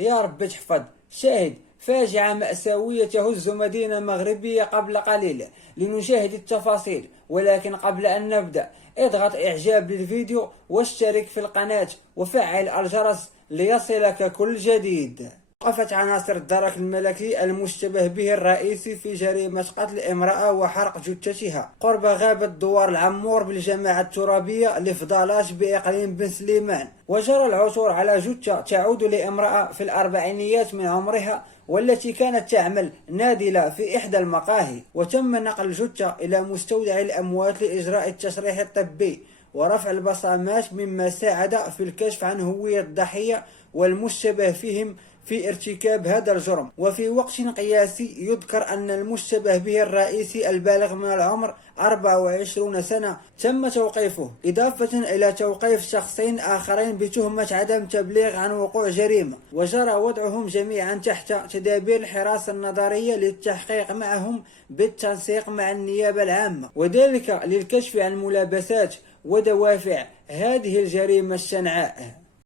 يا رب تحفظ. شاهد فاجعة مأساوية تهز مدينة مغربية قبل قليل. لنشاهد التفاصيل، ولكن قبل أن نبدأ اضغط إعجاب للفيديو واشترك في القناة وفعل الجرس ليصلك كل جديد. وقفت عناصر الدرك الملكي المشتبه به الرئيسي في جريمة قتل امرأة وحرق جثتها قرب غابة دوار العمور بالجماعة الترابية لفضالات بإقليم بن سليمان. وجرى العثور على جثة تعود لامرأة في الأربعينيات من عمرها، والتي كانت تعمل نادلة في إحدى المقاهي. وتم نقل الجثة إلى مستودع الأموات لإجراء التشريح الطبي ورفع البصمات، مما ساعد في الكشف عن هوية الضحية والمشتبه فيهم في ارتكاب هذا الجرم. وفي وقت قياسي يذكر أن المشتبه به الرئيسي البالغ من العمر 24 سنة تم توقيفه، إضافة إلى توقيف شخصين آخرين بتهمة عدم تبليغ عن وقوع جريمة، وجرى وضعهم جميعا تحت تدابير الحراسة النظرية للتحقيق معهم بالتنسيق مع النيابة العامة، وذلك للكشف عن ملابسات ودوافع هذه الجريمة الشنعاء.